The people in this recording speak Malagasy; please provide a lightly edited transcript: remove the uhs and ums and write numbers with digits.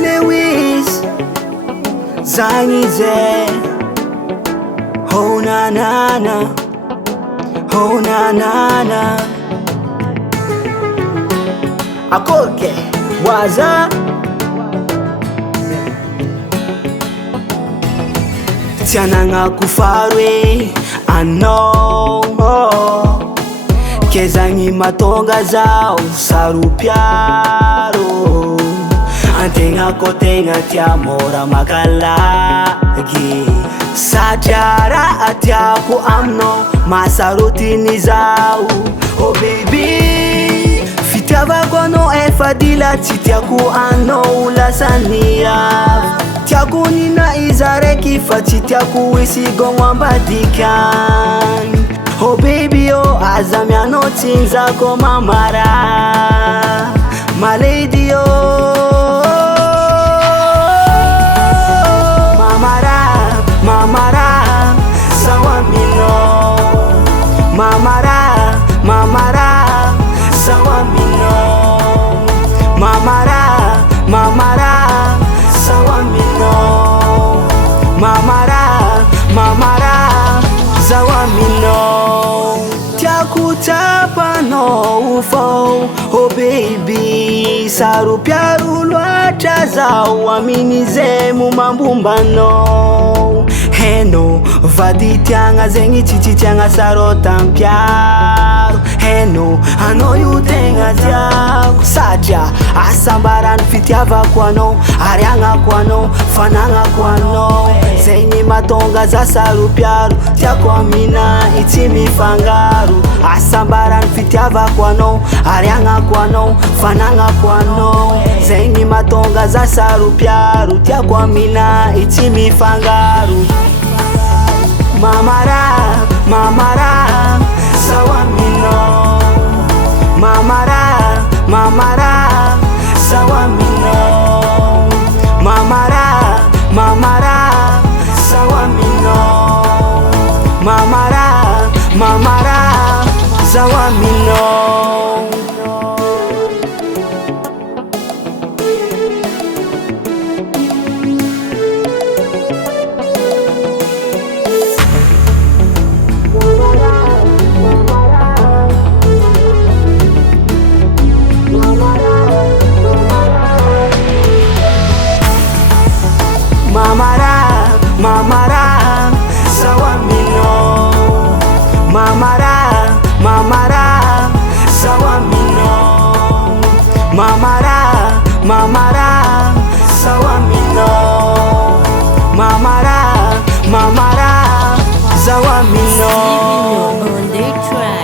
Lewis Zangize Oh na na na Oh na na na Akoke Waza Tiananga kufarwe I know Kezangi matonga zao sarupiaro Antenga kotenga tiamora makalagi Sajara atiaku amno masarutini zao Oh baby Fitiava kono efadila titiaku ano ulasania Tiaku nina izare kifa titiaku wisigo mwambadikan Oh baby oh azamia no tinza ko mamara My lady oh Mamara, mamara Sawa mino Mamara, mamara Sawa mino Mamara, mamara Sawa mino Mamara, mamara Sawa mino Tiakutapa no ufo Oh baby Saru piaru lwacha zao Aminize mumambumbano Heno vaditianga zengi chichitianga sarotan piaru Heno ano yutenga tiaku Saja asambaran fitiava kwano Arianga kwano fananga kwano Zengi matonga za saru piaru Tiaku amina itimi fangaru Asambaran fitiava kwano Arianga kwano fananga kwano Zengi matonga za saru piaru Tiaku amina itimi fangaru Mamara, mamara Sawa mino Mamara, mamara Sawa mino Mamara, mamara Sawa mino Mamara, mamara Sawa mino Mamara, mamara, sawa mino Mamara, mamara, sawa mino Mamara, mamara, sawa mino Mamara, mamara, sawa mino On the track.